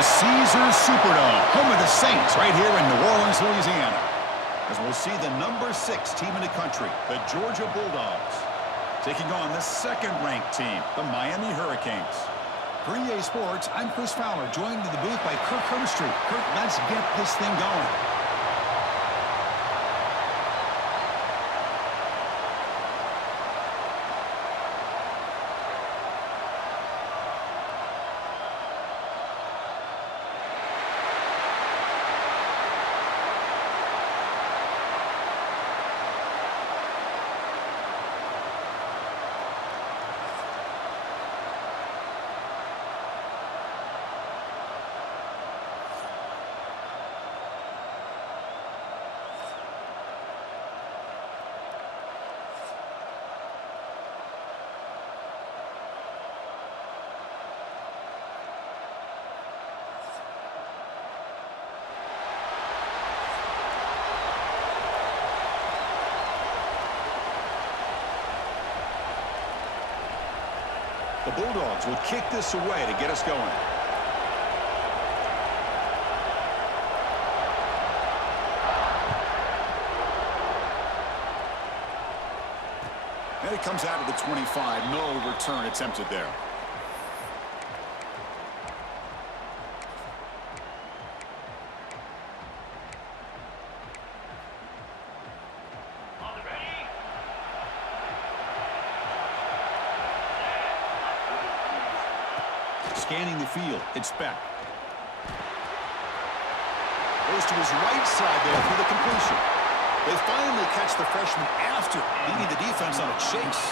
the Caesars Superdome, home of the Saints, right here in New Orleans, Louisiana. As we'll see the number 6 team in the country, the Georgia Bulldogs, taking on the second-ranked team, the Miami Hurricanes. For EA Sports, I'm Chris Fowler, joined in the booth by Kirk Herbstreit. Kirk, let's get this thing going. The Bulldogs will kick this away to get us going. And it comes out of the 25. No return attempted there. Scanning the field, it's Beck. Goes to his right side there for the completion. They finally catch the freshman after leading the defense on a chase.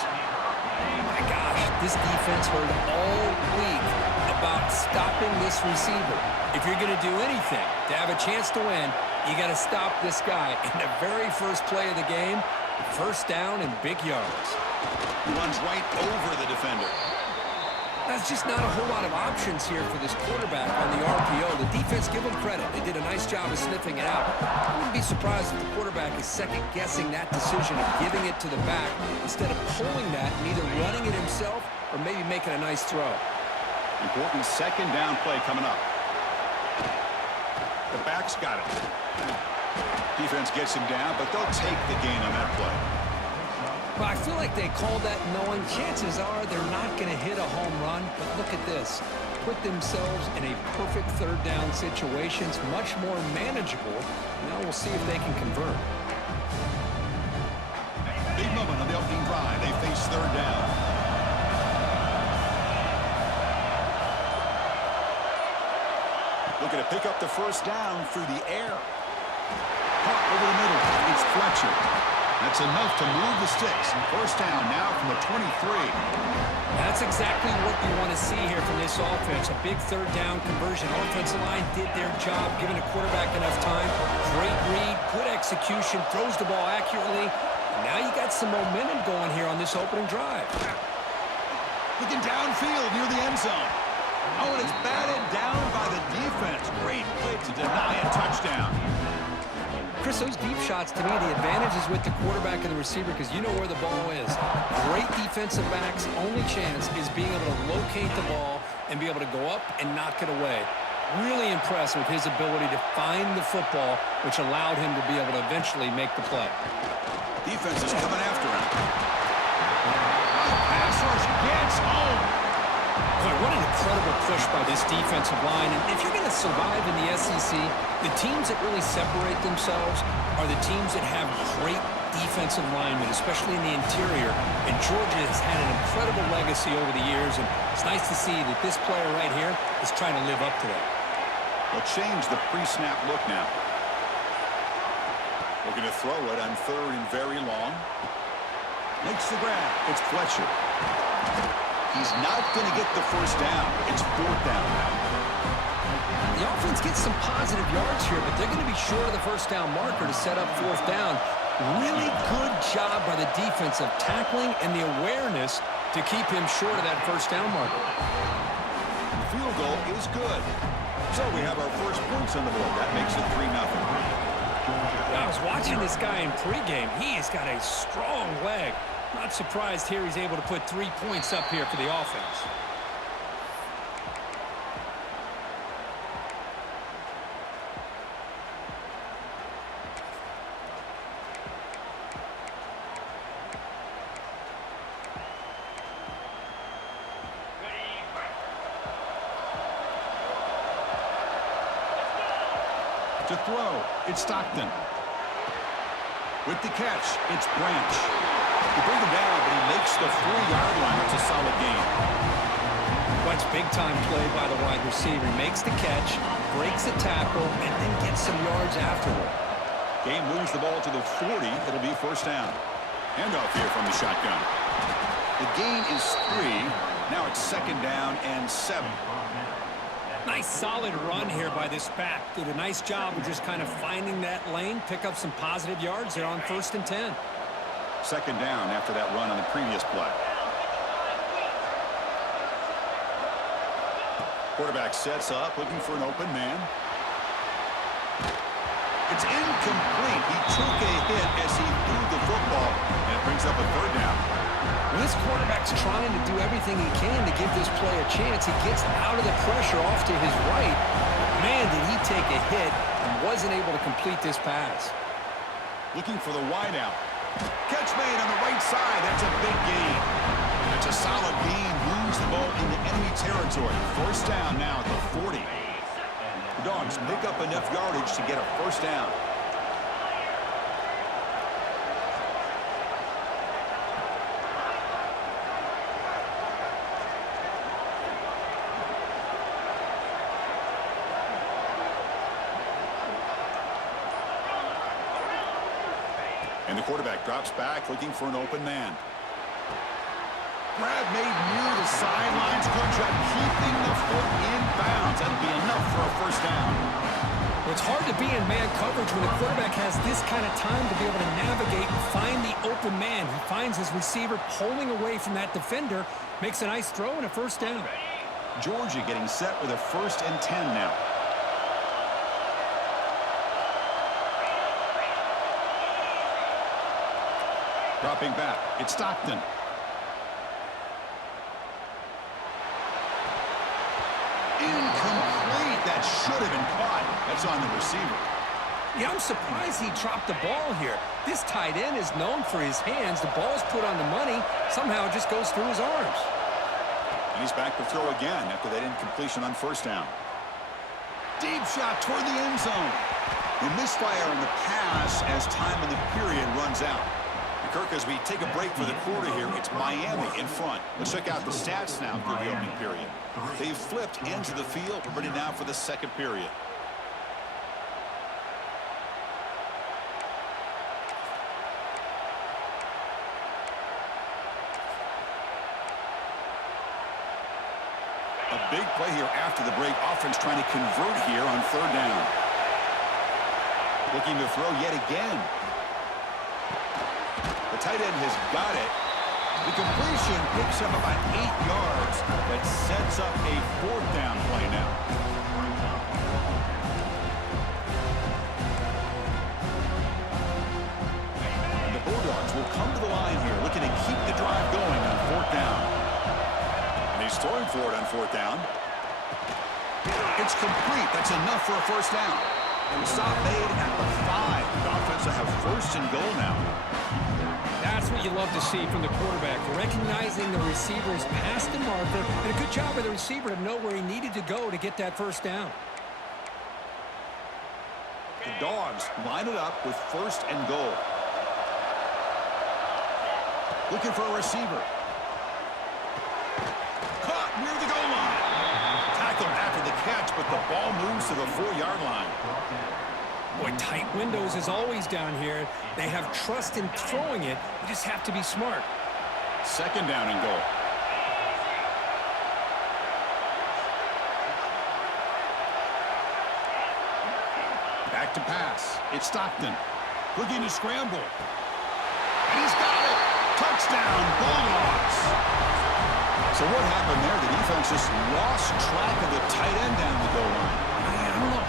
My gosh, this defense heard all week about stopping this receiver. If you're going to do anything to have a chance to win, you got to stop this guy. In the very first play of the game, first down and big yards. He runs right over the defender. That's just not a whole lot of options here for this quarterback on the RPO. The defense, give them credit. They did a nice job of sniffing it out. I wouldn't be surprised if the quarterback is second-guessing that decision of giving it to the back instead of pulling that and either running it himself or maybe making a nice throw. Important second down play coming up. The back's got it. Defense gets him down, but they'll take the gain on that play. Well, I feel like they called that knowing chances are they're not going to hit a home run. But look at this. Put themselves in a perfect third down situation. It's much more manageable. Now we'll see if they can convert. Big moment on the opening drive. They face third down. Looking to pick up the first down through the air. Caught over the middle. It's Fletcher. That's enough to move the sticks. First down now from the 23. That's exactly what you want to see here from this offense. A big third down conversion. Offensive line did their job, giving the quarterback enough time. Great read, good execution, throws the ball accurately. And now you got some momentum going here on this opening drive. Looking downfield near the end zone. Oh, and it's batted down by the defense. Great play to deny a touchdown. Chris, those deep shots, to me, the advantage is with the quarterback and the receiver because you know where the ball is. Great defensive backs' only chance is being able to locate the ball and be able to go up and knock it away. Really impressed with his ability to find the football, which allowed him to be able to eventually make the play. Defense is coming after him. Pass rush gets home. Boy, what an incredible push by this defensive line. And if you're going to survive in the SEC, the teams that really separate themselves are the teams that have great defensive linemen, especially in the interior. And Georgia has had an incredible legacy over the years, and it's nice to see that this player right here is trying to live up to that. They'll change the pre-snap look now. Looking to throw it on third and very long. Makes the grab. It's Fletcher. He's not going to get the first down. It's fourth down now. The offense gets some positive yards here, but they're going to be short of the first down marker to set up fourth down. Really good job by the defense of tackling and the awareness to keep him short of that first down marker. The field goal is good. So we have our first points on the board. That makes it 3-0. I was watching this guy in pregame. He has got a strong leg. Not surprised here he's able to put 3 points up here for the offense. To throw, it's Stockton. With the catch, it's Branch. He brings him down, but he makes the 4-yard line. It's a solid gain. That's big-time play by the wide receiver. He makes the catch, breaks the tackle, and then gets some yards afterward. Game moves the ball to the 40. It'll be first down. Handoff here from the shotgun. The gain is 3. Now it's second down and 7. Nice solid run here by this back. Did a nice job of just kind of finding that lane, pick up some positive yards there on 1st and 10. Second down after that run on the previous play. Quarterback sets up, looking for an open man. It's incomplete. He took a hit as he threw the football, and it brings up a third down. When this quarterback's trying to do everything he can to give this play a chance, he gets out of the pressure off to his right. Man, did he take a hit and wasn't able to complete this pass. Looking for the wideout. Catch made on the right side. That's a big gain. That's a solid gain. Moves the ball into enemy territory. First down now at the 40. The Dogs pick up enough yardage to get a first down. And the quarterback drops back, looking for an open man. Grab made near the sidelines. Good job keeping the foot in bounds. That'll be enough for a first down. Well, it's hard to be in man coverage when the quarterback has this kind of time to be able to navigate and find the open man. He finds his receiver pulling away from that defender, makes a nice throw and a first down. Georgia getting set with a 1st and 10 now. Dropping back, it's Stockton. Incomplete. That should have been caught. That's on the receiver. Yeah, I'm surprised he dropped the ball here. This tight end is known for his hands. The ball's put on the money. Somehow it just goes through his arms. And he's back to throw again after that incompletion on first down. Deep shot toward the end zone. The misfire in the pass as time in the period runs out. Kirk, as we take a break for the quarter here, it's Miami in front. Let's check out the stats now for the opening period. They've flipped into the field. We're ready now for the second period. A big play here after the break. Offense trying to convert here on 3rd down. Looking to throw yet again. The tight end has got it. The completion picks up about 8 yards. That sets up a 4th down play now. And the Bulldogs will come to the line here, looking to keep the drive going on 4th down. And he's throwing for it on 4th down. It's complete. That's enough for a first down. And the stop made at the 5. The offense will have 1st and goal now. That's what you love to see from the quarterback, recognizing the receiver's past the marker, and a good job by the receiver to know where he needed to go to get that first down. The Dogs line it up with 1st and goal. Looking for a receiver. Caught near the goal line. Tackled after the catch, but the ball moves to the 4-yard line. Boy, tight windows is always down here. They have trust in throwing it. You just have to be smart. Second down and goal. Back to pass. It's Stockton. Looking to scramble. And he's got it. Touchdown, Bulldogs. So what happened there? The defense just lost track of the tight end down the goal line.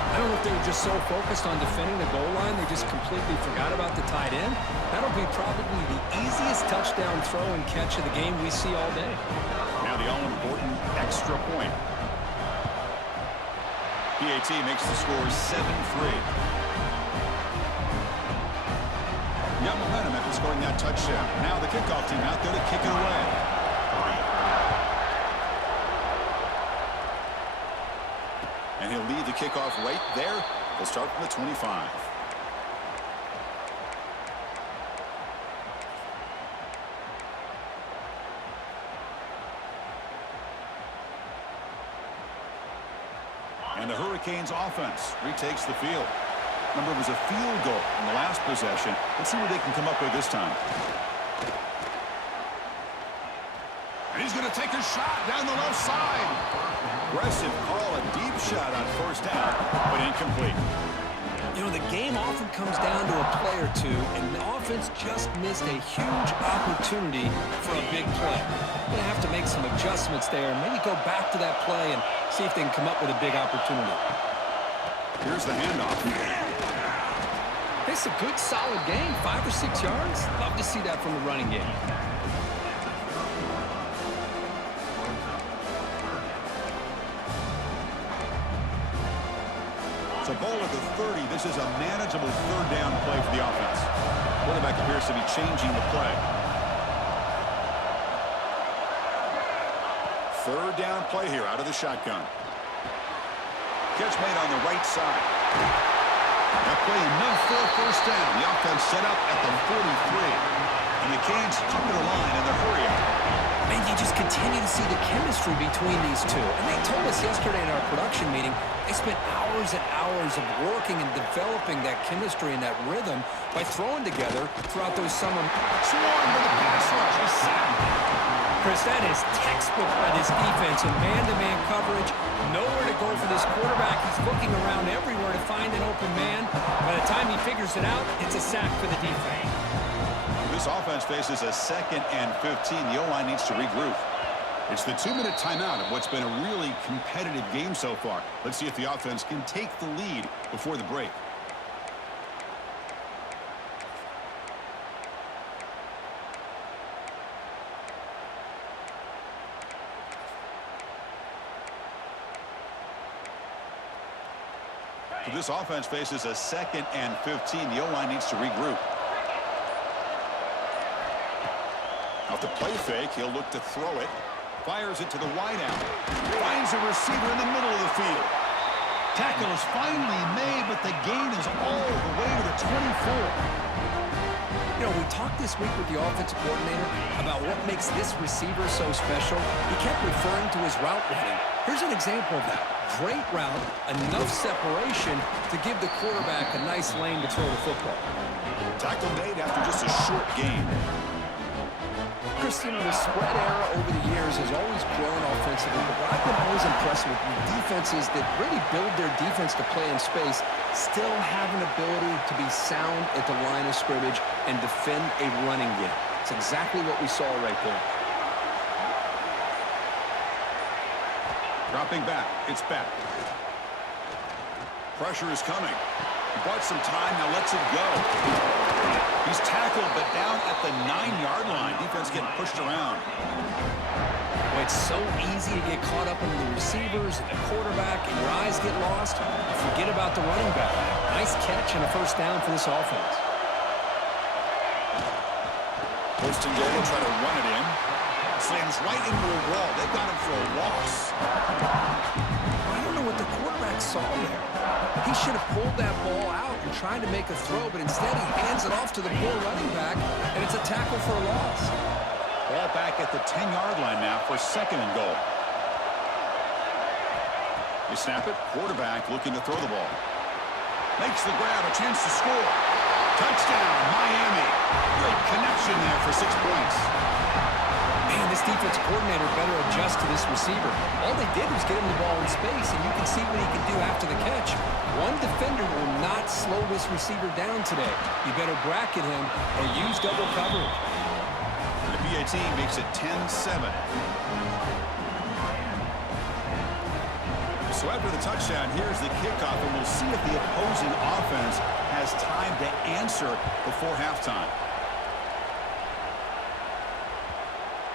I don't know if they were just so focused on defending the goal line, they just completely forgot about the tight end. That'll be probably the easiest touchdown throw and catch of the game we see all day. Now the all-important extra point. PAT makes the score 7-3. Got momentum after scoring that touchdown. Now the kickoff team out there to kick it away. And he'll lead the kickoff right there They'll start from the 25. And the Hurricanes offense retakes the field. Remember, it was a field goal in the last possession. Let's see what they can come up with this time. And he's going to take a shot down the left side. Aggressive call, a deep shot on first down, but incomplete. You know, the game often comes down to a play or two, and the offense just missed a huge opportunity for a big play. They're going to have to make some adjustments there, maybe go back to that play and see if they can come up with a big opportunity. Here's the handoff. It's a good, solid game, 5 or 6 yards. Love to see that from the running game. So ball at the 30. This is a manageable third down play for the offense. Quarterback appears to be changing the play. Third down play here out of the shotgun. Catch made on the right side. That play enough for a first down. The offense set up at the 43. And the Canes come to the line in the hurry up. Man, you just continue to see the chemistry between these two. And they told us yesterday in our production meeting, they spent hours and hours of working and developing that chemistry and that rhythm by throwing together throughout those summer. Swarm for the pass rush. A sack. Chris, that is textbook by this defense in man-to-man coverage. Nowhere to go for this quarterback. He's looking around everywhere to find an open man. By the time he figures it out, it's a sack for the defense. This offense faces a 2nd and 15. The O-line needs to regroup. It's the 2-minute timeout of what's been a really competitive game so far. Let's see if the offense can take the lead before the break. So this offense faces a 2nd and 15. The O-line needs to regroup. Off the play fake, he'll look to throw it. Fires it to the wideout. Finds a receiver in the middle of the field. Tackle is finally made, but the gain is all the way to the 24. You know, we talked this week with the offensive coordinator about what makes this receiver so special. He kept referring to his route running. Here's an example of that. Great route, enough separation to give the quarterback a nice lane to throw the football. Tackle made after just a short gain. Christian, the spread era over the years has always grown offensively, but what I've been always impressed with defenses that really build their defense to play in space still have an ability to be sound at the line of scrimmage and defend a running game. It's exactly what we saw right there. Dropping back. It's back. Pressure is coming. He bought some time, now lets it go. He's tackled, but down at the 9-yard line. Defense getting pushed around. Well, it's so easy to get caught up in the receivers and the quarterback, and your eyes get lost. Forget about the running back. Nice catch and a first down for this offense. First and goal, try to run it in. Slams right into a wall. They've got him for a loss. I don't know what the quarterback saw there. He should have pulled that ball out and tried to make a throw, but instead he hands it off to the poor running back, and it's a tackle for a loss. Ball back at the 10-yard line now for 2nd and goal. They snap it. Quarterback looking to throw the ball. Makes the grab, a chance to score. Touchdown, Miami. Great connection there for 6 points. Man, this defense coordinator better adjust to this receiver. All they did was get him the ball in space, and you can see what he can do after the catch. One defender will not slow this receiver down today. You better bracket him or use double coverage. The PAT makes it 10-7. So after the touchdown, here's the kickoff, and we'll see if the opposing offense has time to answer before halftime.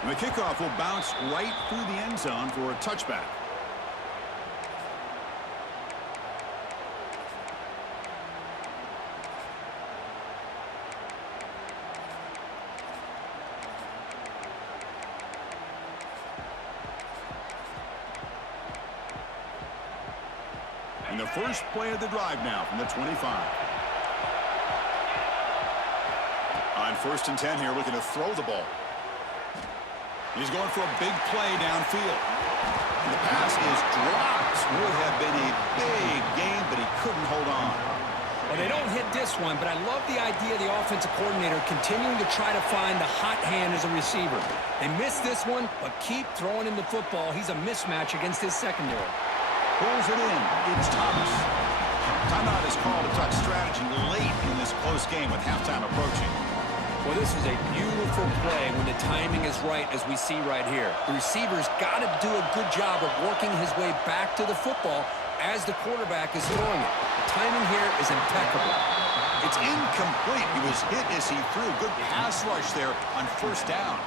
And the kickoff will bounce right through the end zone for a touchback. And the first play of the drive now from the 25. On 1st and 10 here, looking to throw the ball. He's going for a big play downfield. And the pass is dropped. Would have been a big game, but he couldn't hold on. Well, they don't hit this one, but I love the idea of the offensive coordinator continuing to try to find the hot hand as a receiver. They missed this one, but keep throwing him the football. He's a mismatch against his secondary. Pulls it in. It's Thomas. Timeout is called to talk strategy late in this close game with halftime approaching. Well, this is a beautiful play when the timing is right, as we see right here. The receiver's got to do a good job of working his way back to the football as the quarterback is throwing it. The timing here is impeccable. It's incomplete. He was hit as he threw. Good pass rush there on 1st down.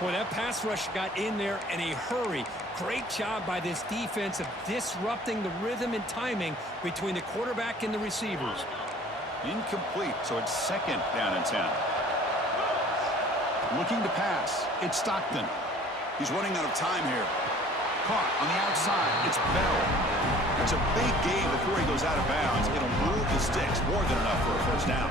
Boy, that pass rush got in there in a hurry. Great job by this defense of disrupting the rhythm and timing between the quarterback and the receivers. Incomplete, so it's 2nd down and 10. Looking to pass. It's Stockton. He's running out of time here. Caught on the outside. It's Bell. It's a big game before he goes out of bounds. It'll move the sticks. More than enough for a 1st down.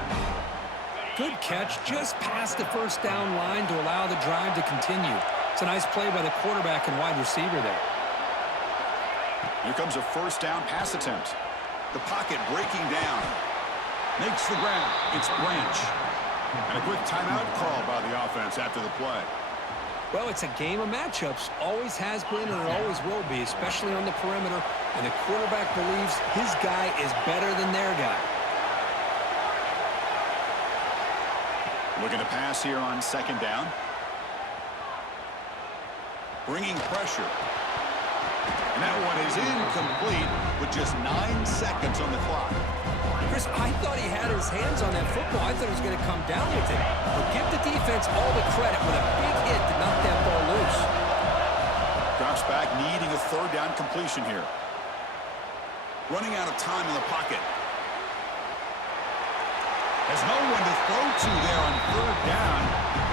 Good catch, just past the 1st down line to allow the drive to continue. It's a nice play by the quarterback and wide receiver there. Here comes a 1st down pass attempt. The pocket breaking down. Makes the grab. It's Branch. And a quick timeout call by the offense after the play. Well, it's a game of matchups. Always has been and it always will be, especially on the perimeter. And the quarterback believes his guy is better than their guy. Looking to pass here on 2nd down. Bringing pressure. And that one is incomplete with just 9 seconds on the clock. Chris, I thought he had his hands on that football. I thought he was going to come down with it. But give the defense all the credit with a big hit to knock that ball loose. Drops back, needing a 3rd down completion here. Running out of time in the pocket. Has no one to throw to there on 3rd down.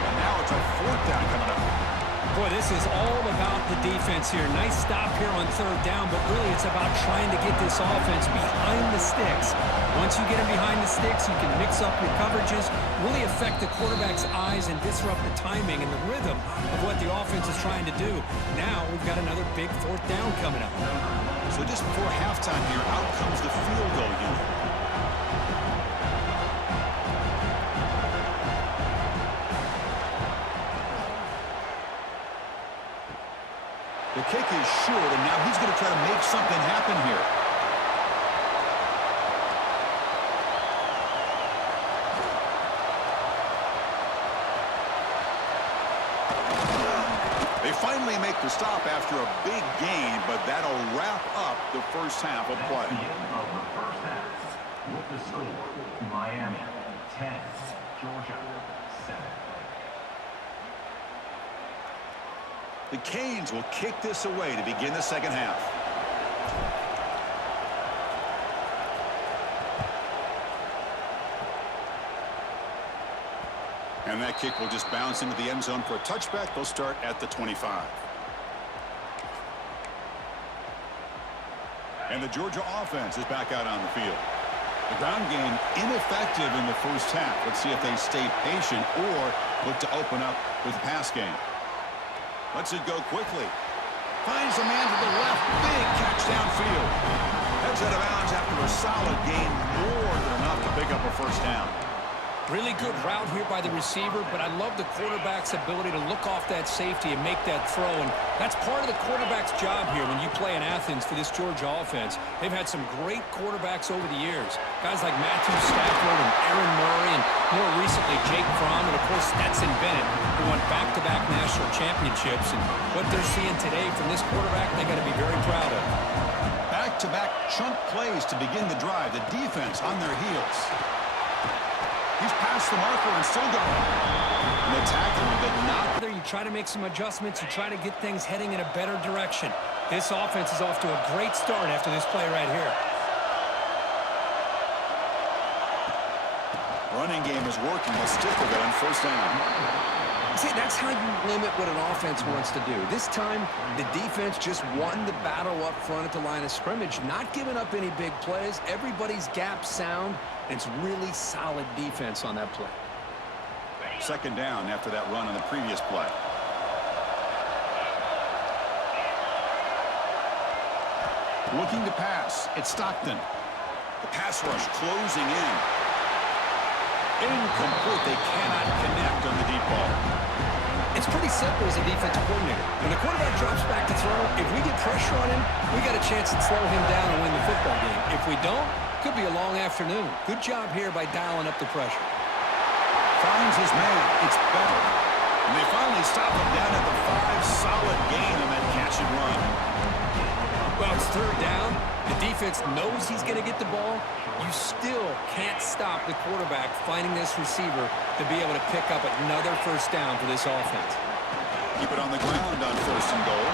And now it's a 4th down coming up. Boy, this is all about the defense here. Nice stop here on 3rd down, but really it's about trying to get this offense behind the sticks. Once you get them behind the sticks, you can mix up your coverages, really affect the quarterback's eyes and disrupt the timing and the rhythm of what the offense is trying to do. Now we've got another big 4th down coming up. So just before halftime here, out comes the field goal unit. The kick is short, and now he's going to try to make something happen here. They finally make the stop after a big gain, but that'll wrap up the 1st half of play. At the end of the 1st half, with the score, Miami 10, Georgia 7. The Canes will kick this away to begin the 2nd half. And that kick will just bounce into the end zone for a touchback. They'll start at the 25. And the Georgia offense is back out on the field. The ground game ineffective in the 1st half. Let's see if they stay patient or look to open up with the pass game. Lets it go quickly. Finds a man to the left. Big catch downfield. Heads out of bounds after a solid gain. More than enough to pick up a 1st down. Really good route here by the receiver, but I love the quarterback's ability to look off that safety and make that throw. And that's part of the quarterback's job here when you play in Athens for this Georgia offense. They've had some great quarterbacks over the years. Guys like Matthew Stafford and Aaron Murray, and more recently Jake Fromm, and of course Stetson Bennett, who won back-to-back national championships. And what they're seeing today from this quarterback, they got to be very proud of. Back-to-back chunk plays to begin the drive. The defense on their heels. He's past the marker and still going. And they tackle him, but not. You try to make some adjustments. You try to get things heading in a better direction. This offense is off to a great start after this play right here. Running game is working. They'll stick with it on 1st down. See, that's how you limit what an offense wants to do. This time, the defense just won the battle up front at the line of scrimmage, not giving up any big plays. Everybody's gap sound, and it's really solid defense on that play. Second down after that run on the previous play. Looking to pass. It's Stockton. The pass rush closing in. Incomplete. They cannot connect on the deep ball. It's pretty simple as a defensive coordinator. When the quarterback drops back to throw, if we get pressure on him, we got a chance to slow him down and win the football game. If we don't, could be a long afternoon. Good job here by dialing up the pressure. Finds his man. It's better. And they finally stop him down at the 5. Solid gain on that catch and run. Well, it's third down. The defense knows he's going to get the ball. You still can't stop the quarterback finding this receiver to be able to pick up another first down for this offense. Keep it on the ground on 1st and goal.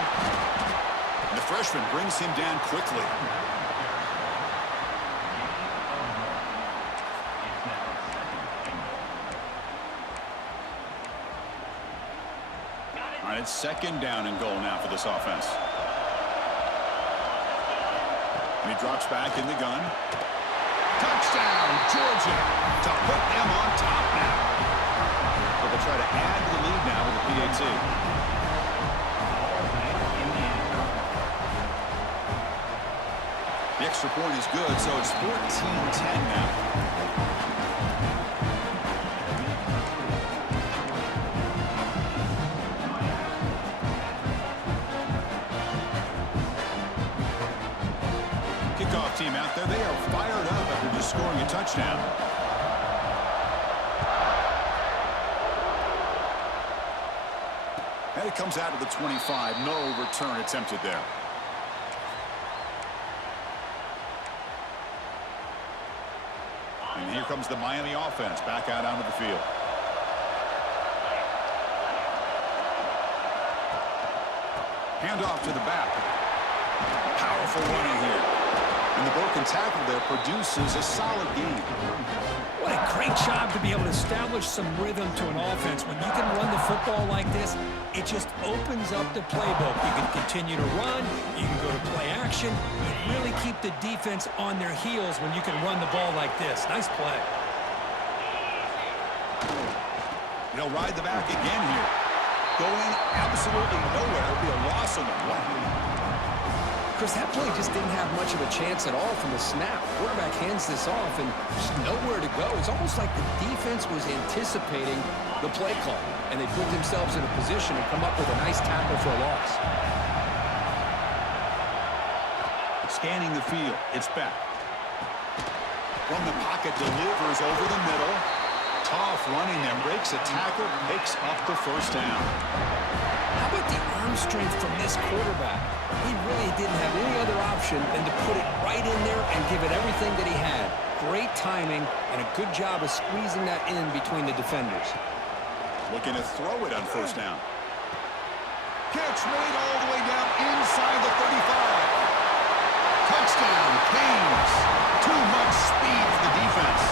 And the freshman brings him down quickly. All right, it's 2nd down and goal now for this offense. And he drops back in the gun. Touchdown, Georgia, to put them on top now. So they'll try to add to the lead now with the PAT. The extra point is good, so it's 14-10 now. Kickoff team out there. They are fired up after just scoring a touchdown. And it comes out of the 25. No return attempted there. And here comes the Miami offense back out onto the field. Handoff to the back. Powerful running here. And the broken tackle there produces a solid gain. What a great job to be able to establish some rhythm to an offense. When you can run the football like this, it just opens up the playbook. You can continue to run. You can go to play action. You really keep the defense on their heels when you can run the ball like this. Nice play. They'll ride the back again here. Going absolutely nowhere. It'll be a loss on the play. Chris, that play just didn't have much of a chance at all from the snap. Quarterback hands this off and just nowhere to go. It's almost like the defense was anticipating the play call, and they put themselves in a position to come up with a nice tackle for a loss. Scanning the field. It's back. From the pocket, delivers over the middle. Tough running there. Breaks a tackle. Picks up the first down. How about the arm strength from this quarterback? He really didn't have any other option than to put it right in there and give it everything that he had. Great timing and a good job of squeezing that in between the defenders. Looking to throw it on 1st down. Catch made all the way down inside the 35. Touchdown, Canes. Too much speed for the defense.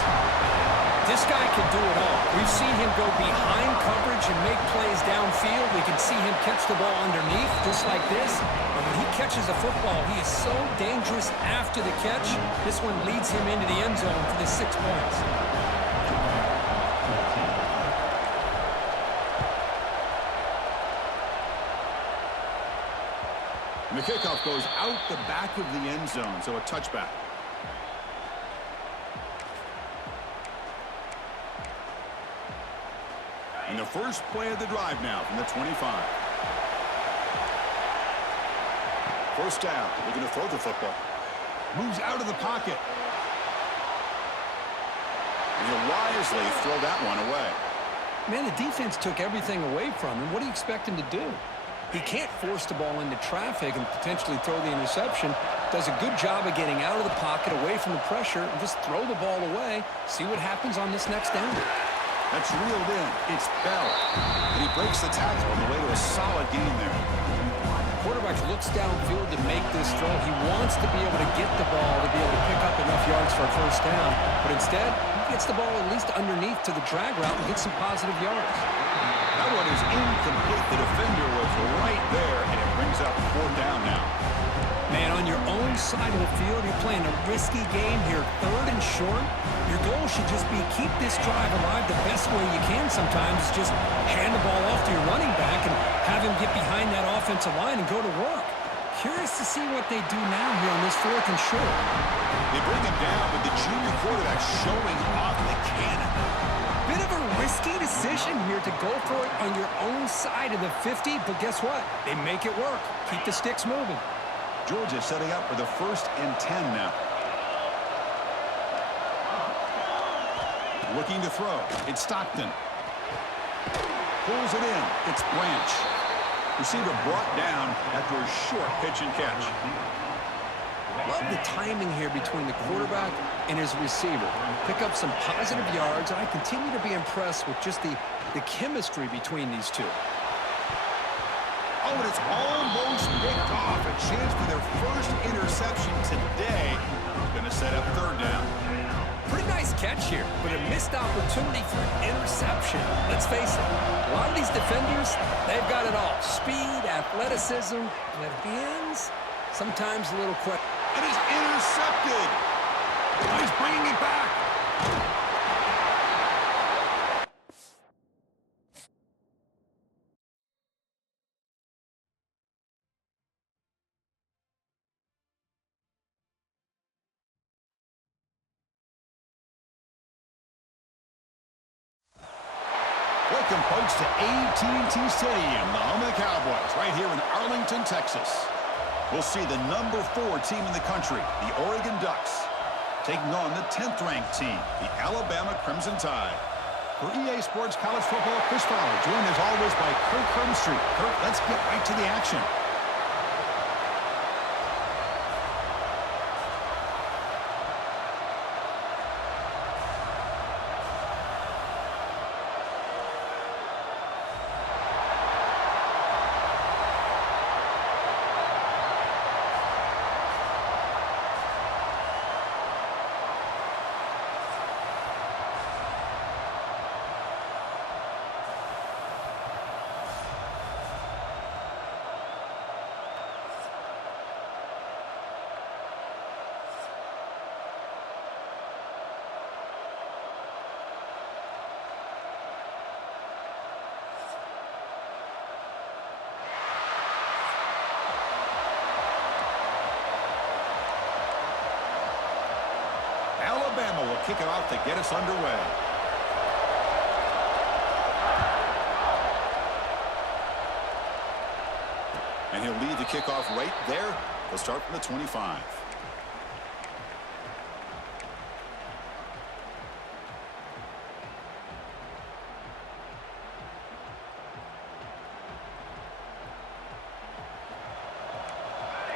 This guy can do it all. We've seen him go behind coverage and make plays downfield. We can see him catch the ball underneath just like this. And when he catches a football, he is so dangerous after the catch. This one leads him into the end zone for the 6 points. And the kickoff goes out the back of the end zone, so a touchback. And the first play of the drive now from the 25. First down, looking to throw the football. Moves out of the pocket. And he'll wisely throw that one away. Man, the defense took everything away from him. What do you expect him to do? He can't force the ball into traffic and potentially throw the interception. Does a good job of getting out of the pocket, away from the pressure, and just throw the ball away. See what happens on this next down. That's reeled in. It's Bell. And he breaks the tackle on the way to a solid gain there. Quarterback looks downfield to make this throw. He wants to be able to get the ball to be able to pick up enough yards for a first down. But instead, he gets the ball at least underneath to the drag route and gets some positive yards. That one is incomplete. The defender was right there, and it brings up 4th down now. Man, on your own side of the field, you're playing a risky game here, 3rd and short. Your goal should just be keep this drive alive the best way you can sometimes. Is just hand the ball off to your running back and have him get behind that offensive line and go to work. Curious to see what they do now here on this 4th and short. They bring him down with the junior quarterback showing off the cannon. Bit of a risky decision here to go for it on your own side of the 50, but guess what? They make it work. Keep the sticks moving. Georgia setting up for the 1st and 10 now. Looking to throw. It's Stockton. Pulls it in. It's Branch. Receiver brought down after a short pitch and catch. Love the timing here between the quarterback and his receiver. Pick up some positive yards, and I continue to be impressed with just the chemistry between these two. Oh, and it's almost picked off. A chance for their first interception today. Going to set up 3rd down. Pretty nice catch here, but a missed opportunity for an interception. Let's face it, a lot of these defenders, they've got it all. Speed, athleticism, but hands, sometimes a little quick. And he's intercepted. Oh, he's bringing it back. Welcome, folks, to AT&T Stadium, the home of the Cowboys, right here in Arlington, Texas. We'll see the number 4 team in the country, the Oregon Ducks, taking on the 10th-ranked team, the Alabama Crimson Tide. For EA Sports College Football, Chris Fowler, joined as always by Kirk Hermstreet. Kirk, let's get right to the action. Alabama will kick it off to get us underway. And he'll lead the kickoff right there. They'll start from the 25.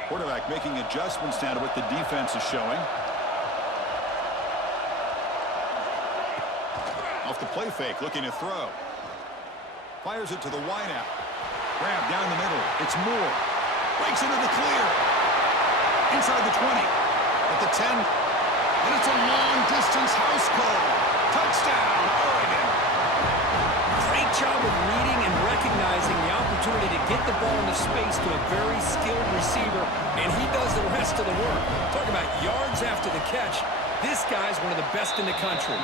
Quarterback making adjustments now to what the defense is showing. Off the play fake, looking to throw. Fires it to the wideout. Grab down the middle. It's Moore. Breaks into the clear. Inside the 20. At the 10. And it's a long-distance house call. Touchdown, Oregon. Great job of reading and recognizing the opportunity to get the ball into space to a very skilled receiver, and he does the rest of the work. Talk about yards after the catch. This guy's one of the best in the country.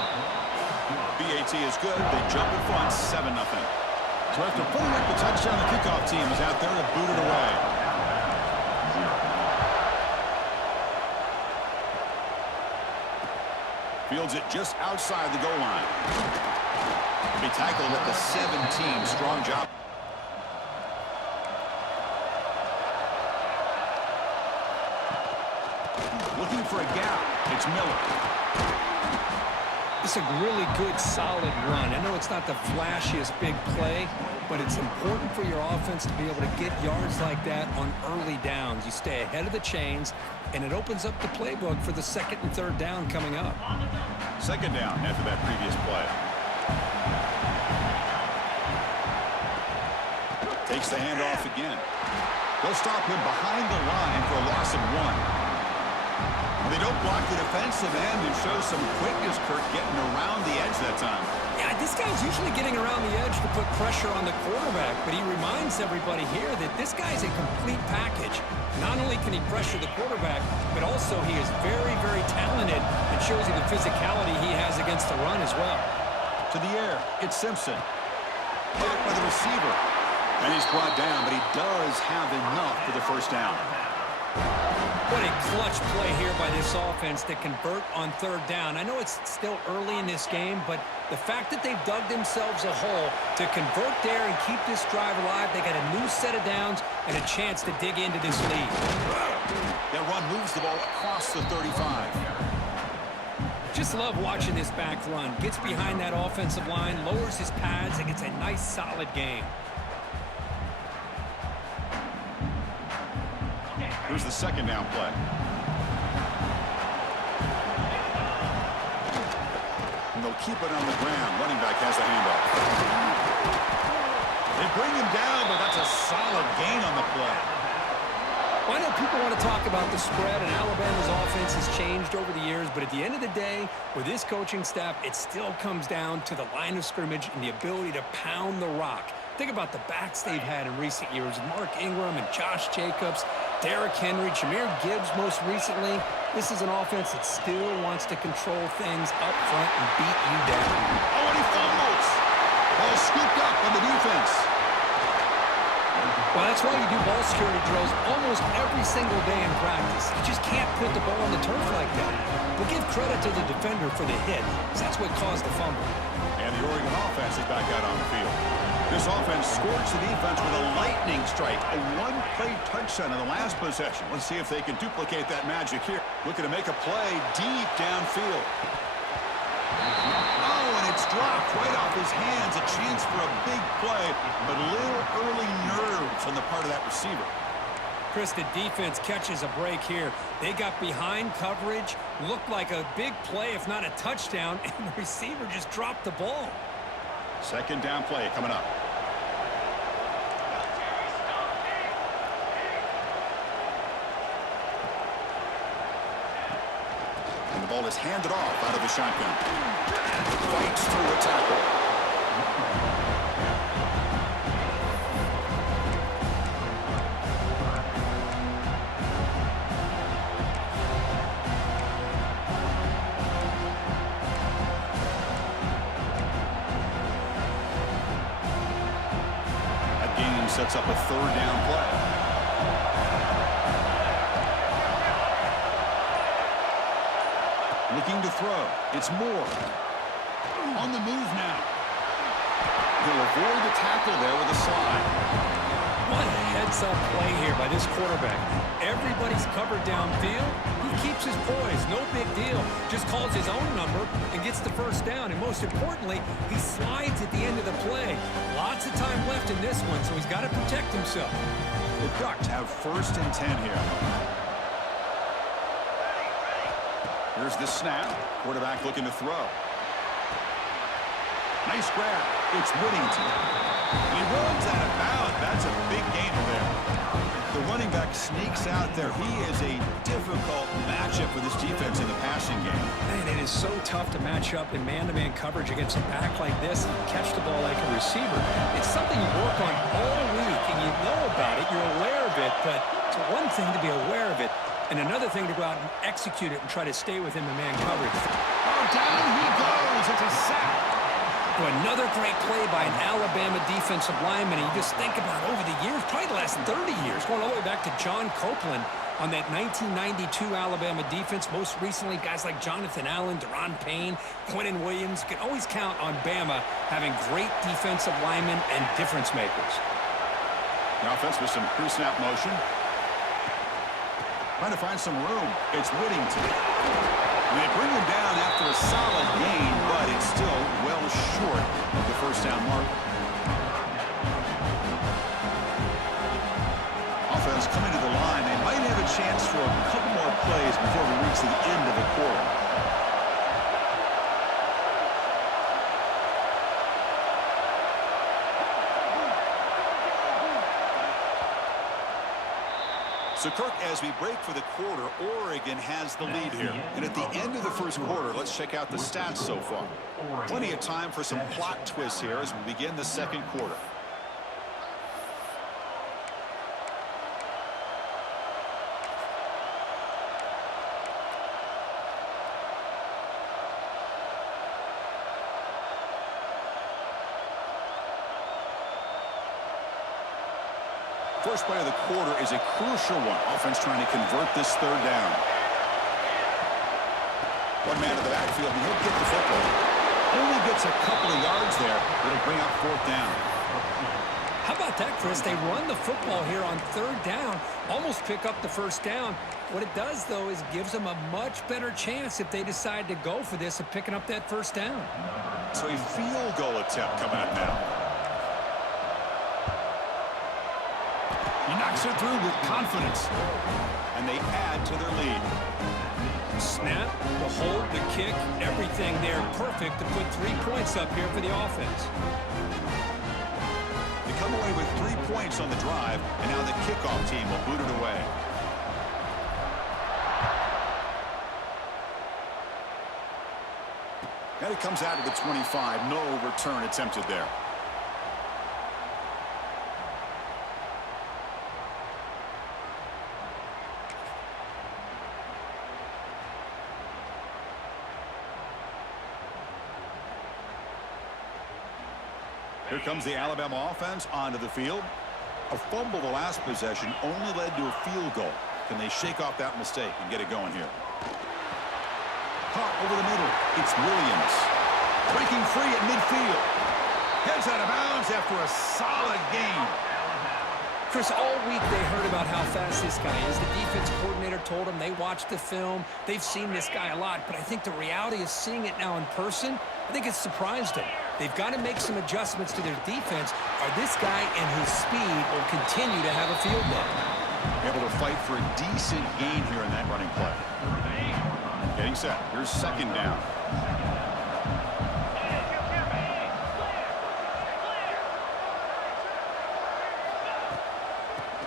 BAT is good. They jump in front, 7-0. So after pulling up the touchdown, the kickoff team is out there to boot it away. Fields it just outside the goal line. Be tackled at the 17. Strong job. Looking for a gap. It's Miller. It's a really good, solid run. I know it's not the flashiest big play, but it's important for your offense to be able to get yards like that on early downs. You stay ahead of the chains, and it opens up the playbook for the 2nd and 3rd down coming up. 2nd down after that previous play. Takes the handoff again. They'll stop him behind the line for a loss of 1. They don't block the defensive end and show some quickness, Kirk, getting around the edge that time. Yeah, I Yeah, this guy's usually getting around the edge to put pressure on the quarterback, but he reminds everybody here that this guy's a complete package. Not only can he pressure the quarterback, but also he is very, very talented and shows you the physicality he has against the run as well. To the air, it's Simpson. Hit by the receiver. And he's brought down, but he does have enough for the first down. What a clutch play here by this offense to convert on third down. I know it's still early in this game, but the fact that they've dug themselves a hole to convert there and keep this drive alive, they got a new set of downs and a chance to dig into this lead. That run moves the ball across the 35. Just love watching this back run. Gets behind that offensive line, lowers his pads, and gets a nice solid gain. Here's the second down play. And they'll keep it on the ground. Running back has the handoff. They bring him down, but that's a solid gain on the play. Well, I know people want to talk about the spread, and Alabama's offense has changed over the years, but at the end of the day, with this coaching staff, it still comes down to the line of scrimmage and the ability to pound the rock. Think about the backs they've had in recent years. Mark Ingram and Josh Jacobs, Derrick Henry, Jahmyr Gibbs most recently. This is an offense that still wants to control things up front and beat you down. Oh, and he fumbles. Ball scooped up on the defense. Well, that's why you do ball security drills almost every single day in practice. You just can't put the ball on the turf like that. But give credit to the defender for the hit, because that's what caused the fumble. And the Oregon offense is back out on the field. This offense scorched the defense with a lightning strike, a one-play touchdown in the last possession. Let's see if they can duplicate that magic here. Looking to make a play deep downfield. Oh, and it's dropped right off his hands. A chance for a big play, but a little early nerves on the part of that receiver. Chris, the defense catches a break here. They got behind coverage, looked like a big play, if not a touchdown, and the receiver just dropped the ball. Second down play coming up. And the ball is handed off out of the shotgun. Fights through a tackle. Sets up a third down play. Looking to throw. It's Moore. On the move now. He'll avoid the tackle there with a slide. What a heads-up play here by this quarterback. Everybody's covered downfield. He keeps his poise. No big deal. Just calls his own number and gets the first down. And most importantly, he slides at the end of the play. Lots of time left in this one, so he's got to protect himself. The Ducks have first and 10 here. Here's the snap. Quarterback looking to throw. Nice grab. It's Whittington. He runs out of bounds. That's a big gainer there. The running back sneaks out there. He is a difficult matchup for this defense in the passing game. Man, it is so tough to match up in man-to-man coverage against a back like this and catch the ball like a receiver. It's something you work on all week, and you know about it. You're aware of it, but it's one thing to be aware of it, and another thing to go out and execute it and try to stay within the man coverage. Oh, down he goes. It's a sack. Well, another great play by an Alabama defensive lineman. And you just think about over the years, probably the last 30 years, going all the way back to John Copeland on that 1992 Alabama defense. Most recently, guys like Jonathan Allen, Deron Payne, Quentin Williams. You can always count on Bama having great defensive linemen and difference makers. The offense with some pre-snap motion. Trying to find some room. It's Whittington. And they bring him down after a solid gain, but it's still well short of the first down mark. Offense coming to the line. They might have a chance for a couple more plays before we reach the end of the quarter. So, Kirk, as we break for the quarter, Oregon has the lead here. And at the end of the first quarter, let's check out the stats so far. Plenty of time for some plot twists here as we begin the second quarter. First play of the quarter is a crucial one. Offense trying to convert this third down. One man to the backfield, and he'll get the football. Only gets a couple of yards there. It'll bring up fourth down. How about that, Chris? They run the football here on third down, almost pick up the first down. What it does, though, is gives them a much better chance if they decide to go for this of picking up that first down. So a field goal attempt coming up now. He knocks it through with confidence. And they add to their lead. Snap, the hold, the kick, everything there perfect to put 3 points up here for the offense. They come away with 3 points on the drive, and now the kickoff team will boot it away. And it comes out of the 25. No return attempted there. Here comes the Alabama offense onto the field. A fumble the last possession only led to a field goal. Can they shake off that mistake and get it going here? Caught over the middle. It's Williams. Breaking free at midfield. Heads out of bounds after a solid game. Chris, all week they heard about how fast this guy is. The defense coordinator told them they watched the film. They've seen this guy a lot, but I think the reality is seeing it now in person, I think it's surprised them. They've got to make some adjustments to their defense, or this guy and his speed will continue to have a field day. Able to fight for a decent gain here in that running play. Getting set. Here's second down.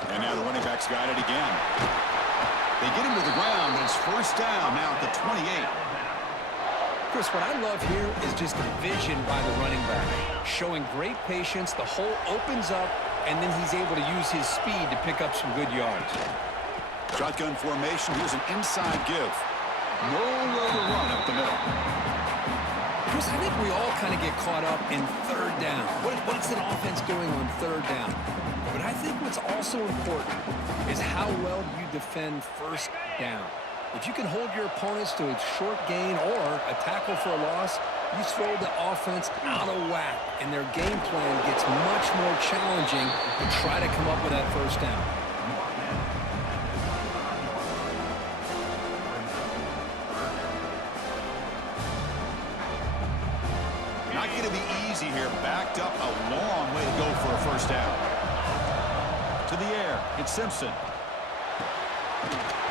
And now the running back's got it again. They get him to the ground, but it's first down now at the 28. Chris, what I love here is just the vision by the running back. Showing great patience, the hole opens up, and then he's able to use his speed to pick up some good yards. Shotgun formation. Here's an inside give. Nowhere to run up the middle. Chris, I think we all kind of get caught up in third down. What's an offense doing on third down? But I think what's also important is how well you defend first down. If you can hold your opponents to a short gain or a tackle for a loss, you throw the offense out of whack, and their game plan gets much more challenging to try to come up with that first down. Not going to be easy here. Backed up a long way to go for a first down. To the air. It's Simpson.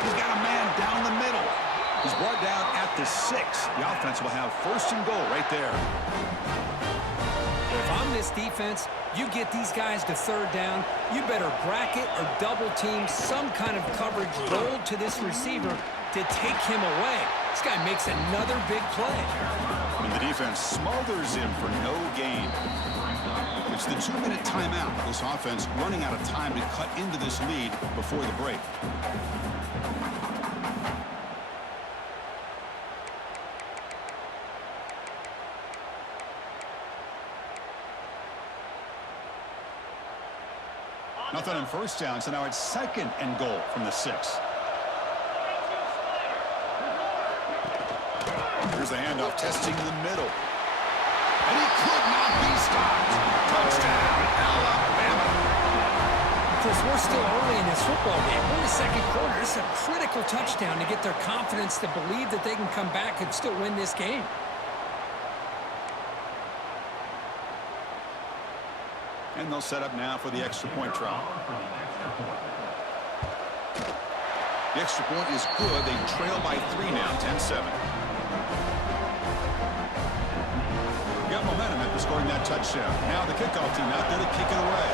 He's got a man down the middle. He's brought down at the 6. The offense will have first and goal right there. If I'm this defense, you get these guys to third down, you better bracket or double team some kind of coverage rolled to this receiver to take him away. This guy makes another big play. And the defense smothers him for no gain. It's the 2-minute timeout. This offense running out of time to cut into this lead before the break. Nothing on first down, so now it's second and goal from the 6. Here's the handoff, testing the middle. And he could not be stopped. Touchdown, Alabama. Chris, we're still early in this football game. We're in the second quarter. This is a critical touchdown to get their confidence to believe that they can come back and still win this game. And they'll set up now for the extra point try. The extra point is good. They trail by 3 now, 10-7. Got momentum after scoring that touchdown. Now the kickoff team out there to kick it away.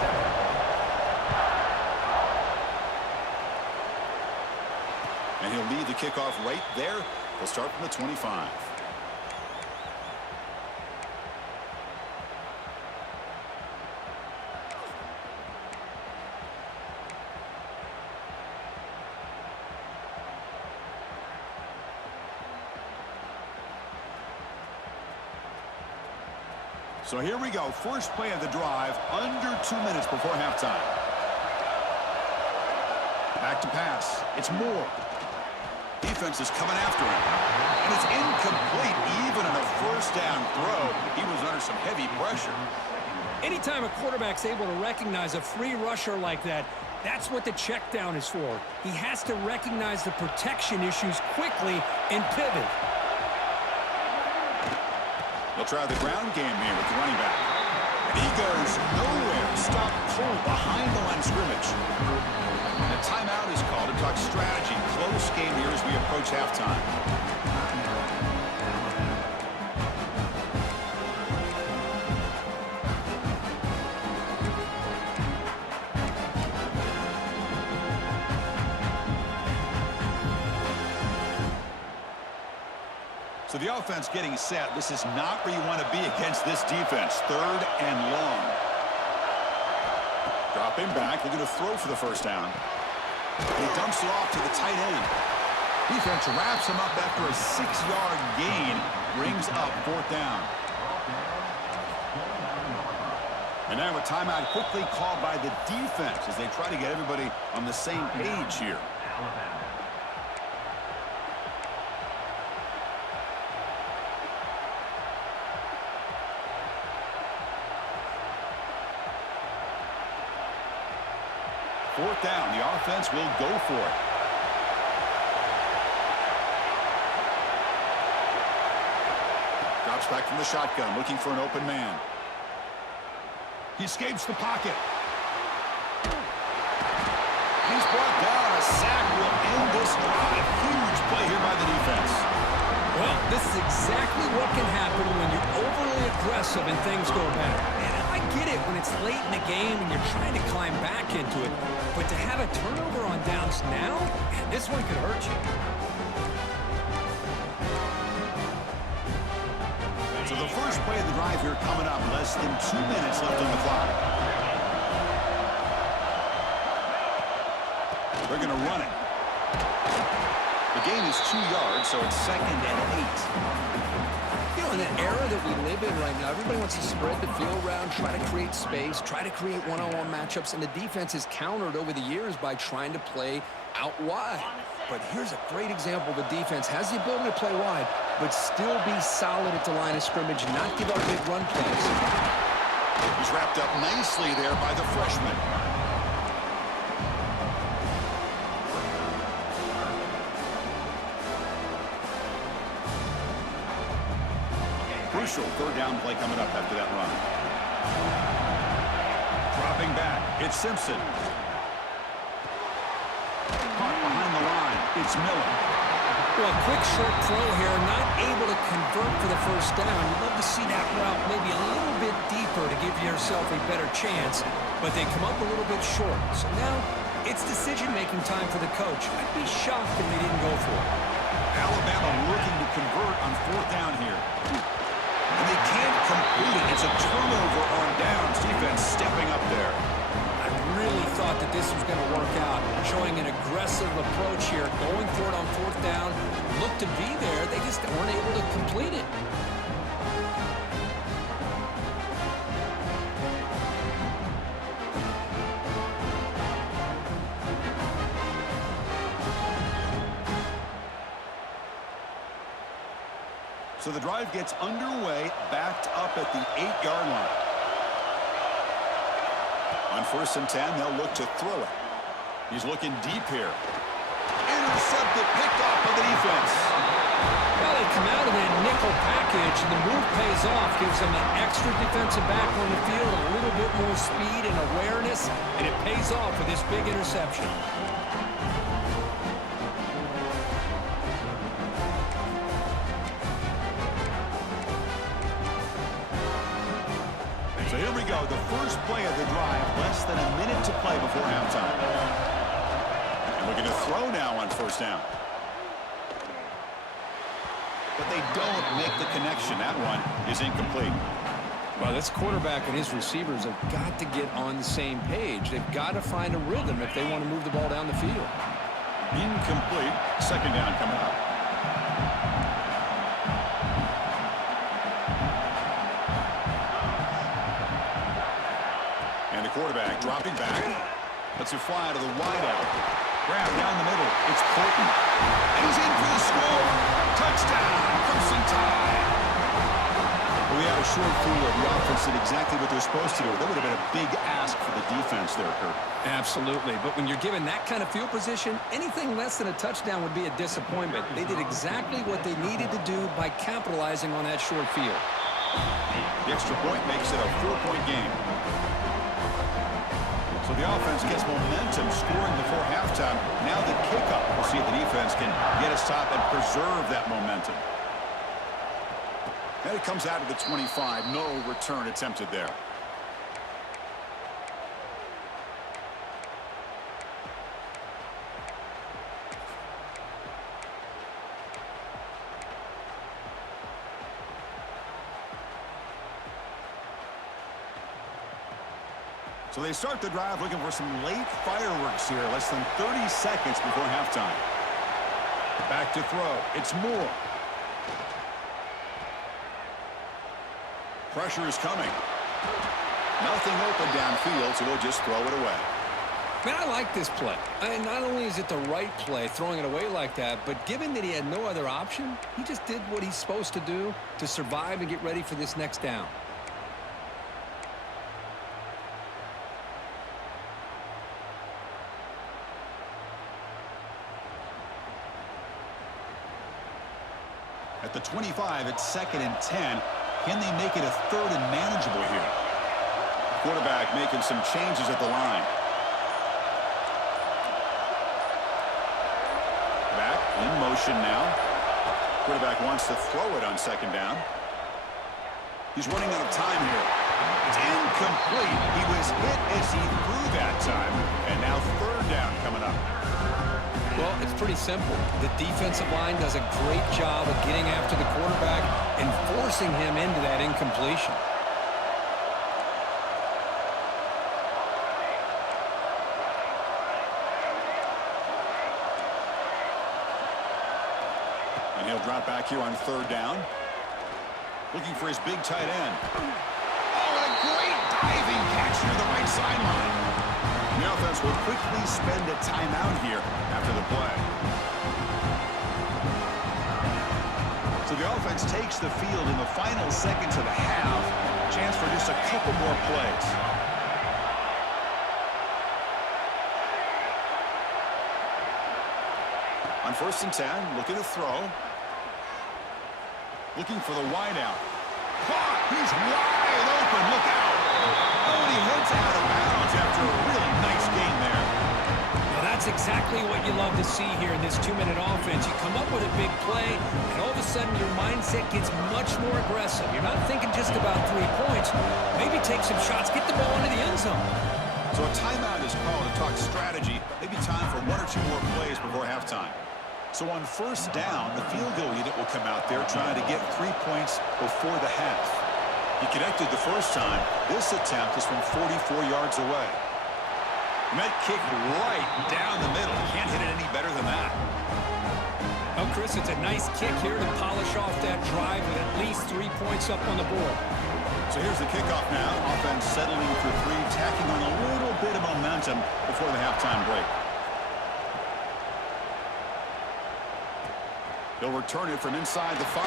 be the kickoff right there. They'll start from the 25. So here we go. First play of the drive, under 2 minutes before halftime. Back to pass. It's Moore. Defense is coming after him. And it's incomplete, even on a first down throw. He was under some heavy pressure. Anytime a quarterback's able to recognize a free rusher like that, that's what the check down is for. He has to recognize the protection issues quickly and pivot. They'll try the ground game here with the running back. And he goes nowhere. Stop cold behind the line of scrimmage. And a timeout is called to talk strategy. Close game here as we approach halftime. So the offense getting set. This is not where you want to be against this defense. 3rd and long. Dropping back. They're going to throw for the first down. He dumps it off to the tight end. Defense wraps him up after a 6-yard gain. Brings up 4th down. And now a timeout quickly called by the defense as they try to get everybody on the same page here. Fourth down, the offense will go for it. Drops back from the shotgun, looking for an open man. He escapes the pocket. He's brought down. A sack will end this drive. Huge play here by the defense. Well, this is exactly what can happen when you're overly aggressive and things go bad. And I get it when it's late in the game and you're trying to climb back into it. But to have a turnover on downs now, man, this one could hurt you. So the first play of the drive here coming up. Less than 2 minutes left on the clock. They're going to run it. The gain is 2 yards, so it's 2nd and 8. You know, in the era that we live in right now, everybody wants to spread the field around, try to create space, try to create one-on-one matchups, and the defense is countered over the years by trying to play out wide. But here's a great example. The defense has the ability to play wide, but still be solid at the line of scrimmage, not give up big run plays. He's wrapped up nicely there by the freshman. Crucial 3rd down play coming up after that run. Dropping back, it's Simpson. Caught behind the line, it's Miller. Well, a quick short throw here, not able to convert for the first down. You'd love to see that route maybe a little bit deeper to give yourself a better chance, but they come up a little bit short. So now it's decision-making time for the coach. I'd be shocked if they didn't go for it. Alabama looking to convert on 4th down here. And they can't complete it. It's a turnover on downs. Defense stepping up there. I really thought that this was going to work out, showing an aggressive approach here, going for it on 4th down. Looked to be there. They just weren't able to complete it. So the drive gets underway, backed up at the 8-yard line. On 1st and 10, they'll look to throw it. He's looking deep here. Intercepted, picked off by the defense. Well, they come out of that nickel package, and the move pays off, gives them an extra defensive back on the field, a little bit more speed and awareness, and it pays off with this big interception. So here we go, the first play of the drive, less than a minute to play before halftime. And we're going to throw now on 1st down. but they don't make the connection. That one is incomplete. Well, this quarterback and his receivers have got to get on the same page. They've got to find a rhythm if they want to move the ball down the field. Incomplete. Second down coming up. And the quarterback dropping back. Lets it fly to the wideout. Grab down the middle. It's Porton. And he's in for the score. Touchdown. Crimson Tide. We had a short field where the offense did exactly what they're supposed to do. That would have been a big ask for the defense there, Kurt. Absolutely. But when you're given that kind of field position, anything less than a touchdown would be a disappointment. They did exactly what they needed to do by capitalizing on that short field. The extra point makes it a 4-point game. So the offense gets momentum scoring before halftime. Now the kickoff. We'll see if the defense can get a stop and preserve that momentum. And it comes out of the 25. No return attempted there. So they start the drive looking for some late fireworks here. Less than 30 seconds before halftime. Back to throw. It's Moore. Pressure is coming. Nothing open downfield, so we'll just throw it away. Man, I like this play. Not only is it the right play, throwing it away like that, but given that he had no other option, he just did what he's supposed to do to survive and get ready for this next down. At the 25, it's 2nd and 10. Can they make it a 3rd and manageable here? Quarterback making some changes at the line. Back in motion now. Quarterback wants to throw it on 2nd down. He's running out of time here. It's incomplete. He was hit as he threw that time. And now 3rd down coming up. Well, it's pretty simple. The defensive line does a great job of getting after the quarterback and forcing him into that incompletion. And he'll drop back here on 3rd down. Looking for his big tight end. Oh, and a great diving catch near the right sideline. The offense will quickly spend a timeout here after the play. So the offense takes the field in the final seconds of the half. Chance for just a couple more plays. On 1st and 10, looking to throw. Looking for the wideout. Caught! He's wide open. Look out! Oh, and he heads out of bounds after a really nice game there. Well, that's exactly what you love to see here in this 2-minute offense. You come up with a big play, and all of a sudden your mindset gets much more aggressive. You're not thinking just about 3 points. Maybe take some shots, get the ball into the end zone. So a timeout is called to talk strategy. Maybe time for 1 or 2 more plays before halftime. So on 1st down, the field goal unit will come out there trying to get 3 points before the half. He connected the first time. This attempt is from 44 yards away. And that kick right down the middle. Can't hit it any better than that. Well, Chris, it's a nice kick here to polish off that drive with at least 3 points up on the board. So here's the kickoff now. Offense settling for 3, tacking on a little bit of momentum before the halftime break. They'll return it from inside the 5.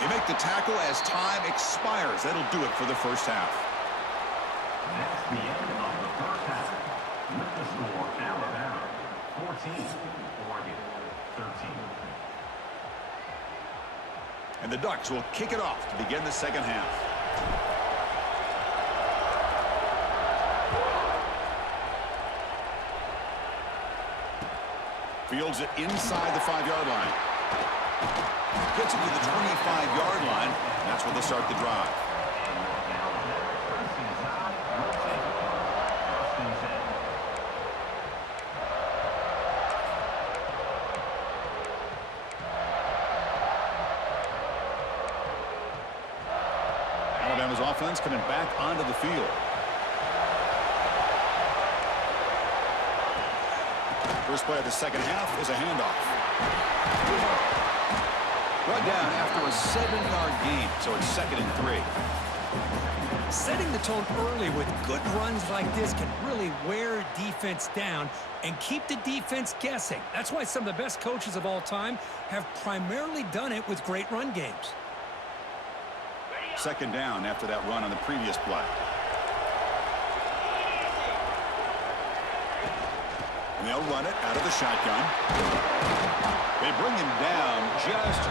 They make the tackle as time expires. That'll do it for the first half. That's the end of the first half. With the score, Alabama 14, Oregon 13. And the Ducks will kick it off to begin the second half. Fields it inside the 5-yard line. Gets it to the 25-yard line. And that's where they start the drive. Alabama's offense coming back onto the field. First play of the second half is a handoff. Brought down after a 7-yard gain, so it's 2nd and 3. Setting the tone early with good runs like this can really wear defense down and keep the defense guessing. That's why some of the best coaches of all time have primarily done it with great run games. 2nd down after that run on the previous play. And they'll run it out of the shotgun. They bring him down just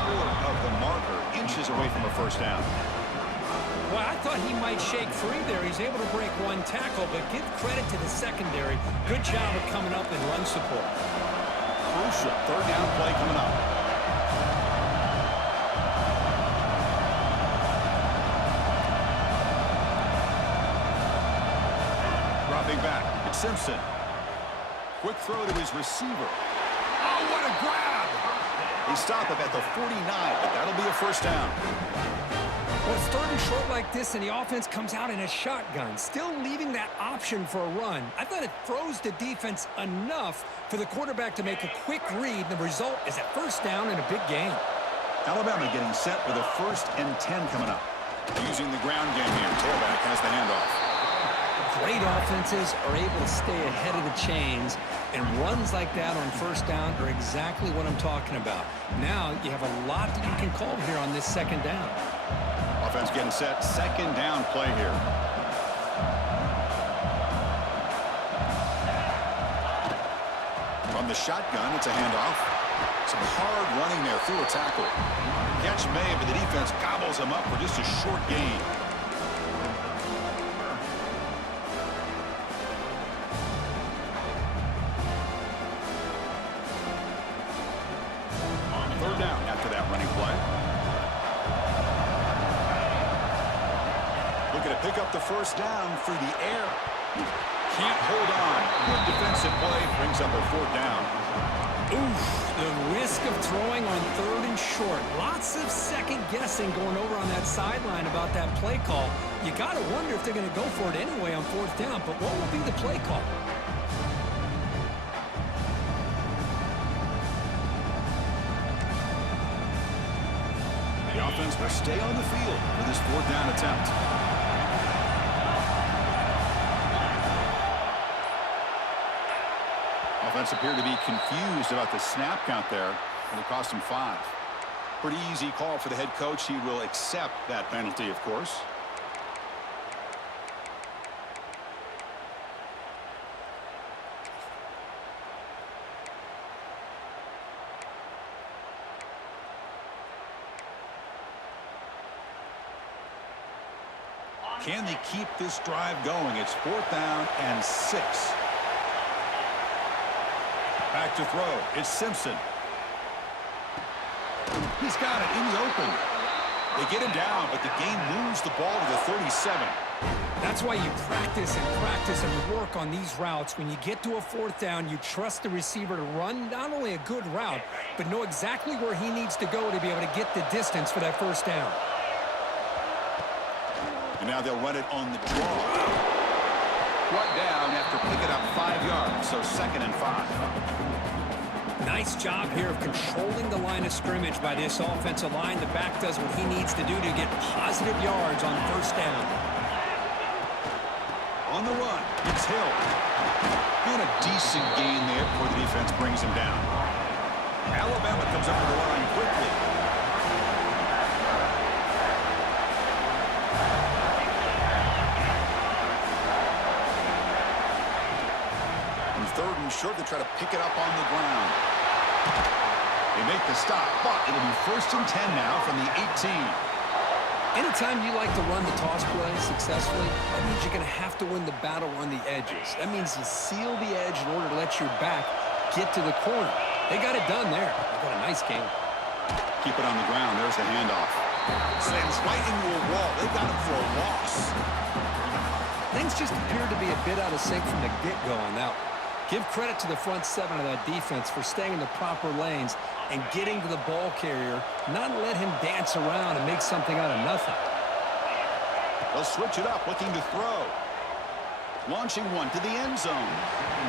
short of the marker, inches away from a first down. Well, I thought he might shake free there. He's able to break one tackle, but give credit to the secondary. Good job of coming up and run support. Crucial 3rd down play coming up. Dropping back, it's Simpson. Quick throw to his receiver. Oh, what a grab! They stop him at the 49, but that'll be a first down. Well, it's 3rd and short like this, and the offense comes out in a shotgun, still leaving that option for a run. I thought it froze the defense enough for the quarterback to make a quick read. The result is a first down and a big gain. Alabama getting set with a 1st and 10 coming up. Using the ground game here. Tailback has the handoff. Great offenses are able to stay ahead of the chains, and runs like that on first down are exactly what I'm talking about. Now you have a lot that you can call here on this 2nd down. Offense getting set. 2nd down play here. From the shotgun, it's a handoff. Some hard running there through a tackle. Catch made, but the defense gobbles him up for just a short gain. Pick up the first down through the air. Can't hold on. Good defensive play. Brings up a 4th down. Oof, the risk of throwing on 3rd and short. Lots of second guessing going over on that sideline about that play call. You got to wonder if they're going to go for it anyway on 4th down, but what will be the play call? The offense will stay on the field for this 4th down attempt. Offense appeared to be confused about the snap count there, and it cost him 5. Pretty easy call for the head coach. He will accept that penalty, of course. Can they keep this drive going? It's 4th down and 6. Back to throw. It's Simpson. He's got it in the open. They get him down, but the game moves the ball to the 37. That's why you practice and work on these routes. When you get to a 4th down, you trust the receiver to run not only a good route, but know exactly where he needs to go to be able to get the distance for that first down. And now they'll run it on the draw. Brought down after picking up 5 yards, so 2nd and 5. Nice job here of controlling the line of scrimmage by this offensive line. The back does what he needs to do to get positive yards on first down. On the run, it's Hill. And a decent gain there before the defense brings him down. Alabama comes up to the line quickly. And 3rd and short, they try to pick it up on the ground. They make the stop, but it'll be 1st and 10 now from the 18. Anytime you like to run the toss play successfully, that means you're going to have to win the battle on the edges. That means you seal the edge in order to let your back get to the corner. They got it done there. They got a nice game. Keep it on the ground. There's the handoff. Slams right into a wall. They got him for a loss. Things just appeared to be a bit out of sync from the get-go on that one. Give credit to the front 7 of that defense for staying in the proper lanes and getting to the ball carrier, not let him dance around and make something out of nothing. They'll switch it up, looking to throw. Launching one to the end zone.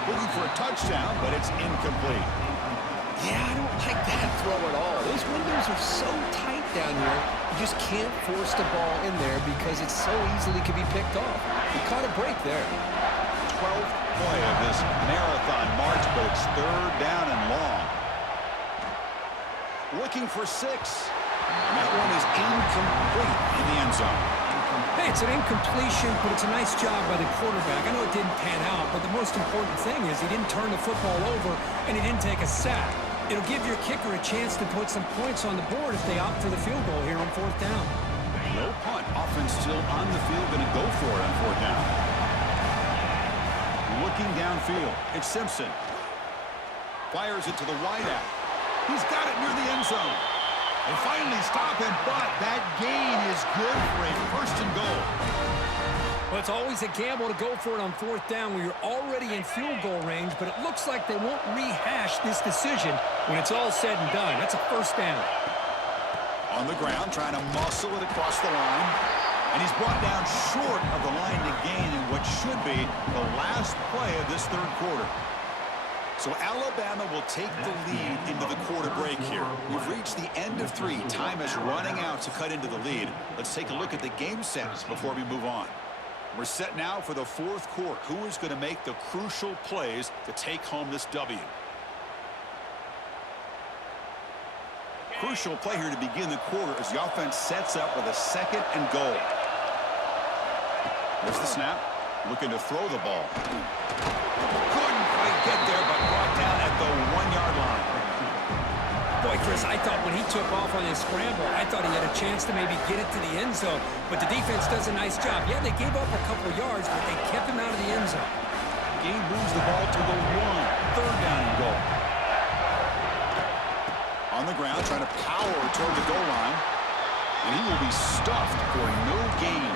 Looking for a touchdown, but it's incomplete. Yeah, I don't like that throw at all. Those windows are so tight down here. You just can't force the ball in there because it so easily can be picked off. He caught a break there. 12th play of this marathon march, but it's third down and long. Looking for 6. And that one is incomplete in the end zone. Hey, it's an incompletion, but it's a nice job by the quarterback. I know it didn't pan out, but the most important thing is he didn't turn the football over and he didn't take a sack. It'll give your kicker a chance to put some points on the board if they opt for the field goal here on 4th down. No punt. Offense still on the field, going to go for it on 4th down. Looking downfield, it's Simpson. Fires it to the wideout. He's got it near the end zone. They finally stop him, but that gain is good for a 1st and goal. Well, it's always a gamble to go for it on 4th down where you're already in field goal range, but it looks like they won't rehash this decision when it's all said and done. That's a 1st down. On the ground, trying to muscle it across the line. And he's brought down short of the line to gain in what should be the last play of this 3rd quarter. So Alabama will take the lead into the quarter break here. We've reached the end of 3. Time is running out to cut into the lead. Let's take a look at the game sets before we move on. We're set now for the 4th quarter. Who is going to make the crucial plays to take home this W? Crucial play here to begin the quarter as the offense sets up with a 2nd and goal. There's the snap. Looking to throw the ball. Couldn't quite get there, but brought down at the 1-yard line. Boy, Chris, I thought when he took off on his scramble, I thought he had a chance to maybe get it to the end zone. But the defense does a nice job. Yeah, they gave up a couple yards, but they kept him out of the end zone. Gain moves the ball to the 1. 3rd down and goal. On the ground, trying to power toward the goal line. And he will be stuffed for no gain.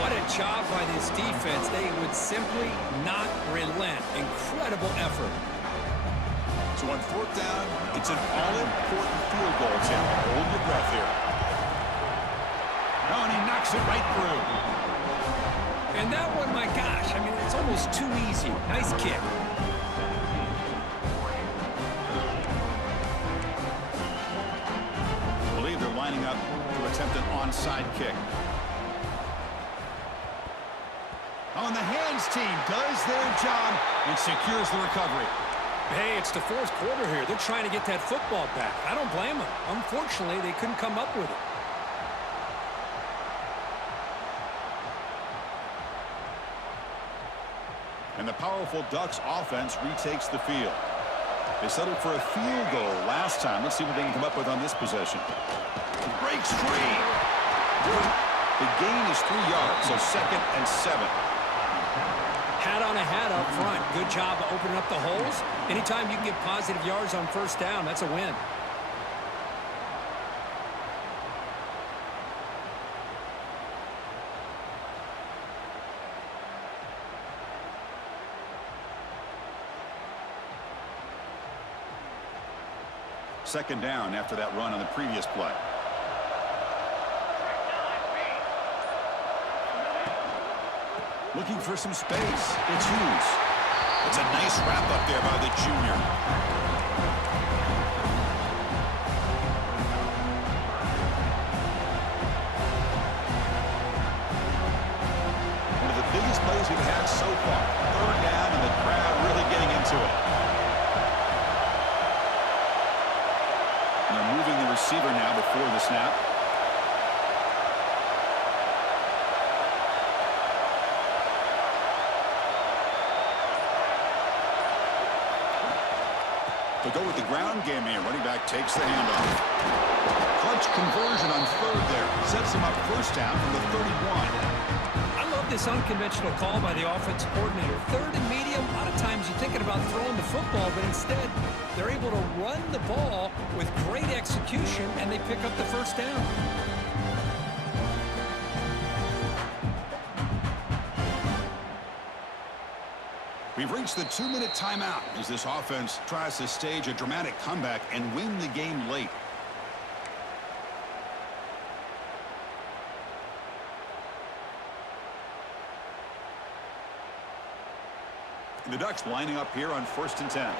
What a job by this defense. They would simply not relent. Incredible effort. So on 4th down, it's an all-important field goal attempt. Hold your breath here. Oh, and he knocks it right through. And that one, my gosh, I mean, it's almost too easy. Nice kick. I believe they're lining up to attempt an onside kick. Oh, and the hands team does their job and secures the recovery. Hey, it's the 4th quarter here. They're trying to get that football back. I don't blame them. Unfortunately, they couldn't come up with it. And the powerful Ducks offense retakes the field. They settled for a field goal last time. Let's see what they can come up with on this possession. Breaks free. The gain is 3 yards, so 2nd and 7. Hat on a hat up front. Good job of opening up the holes. Anytime you can get positive yards on 1st down, that's a win. Second down after that run on the previous play. Looking for some space. It's Hughes. It's a nice wrap up there by the junior. One of the biggest plays we've had so far. 3rd down and the crowd really getting into it. And they're moving the receiver now before the snap. To go with the ground game here. Running back takes the handoff. Clutch conversion on 3rd there. Sets him up 1st down from the 31. I love this unconventional call by the offensive coordinator. 3rd and medium, a lot of times you're thinking about throwing the football, but instead they're able to run the ball with great execution, and they pick up the 1st down. We've reached the 2-minute timeout as this offense tries to stage a dramatic comeback and win the game late. The Ducks lining up here on 1st and 10.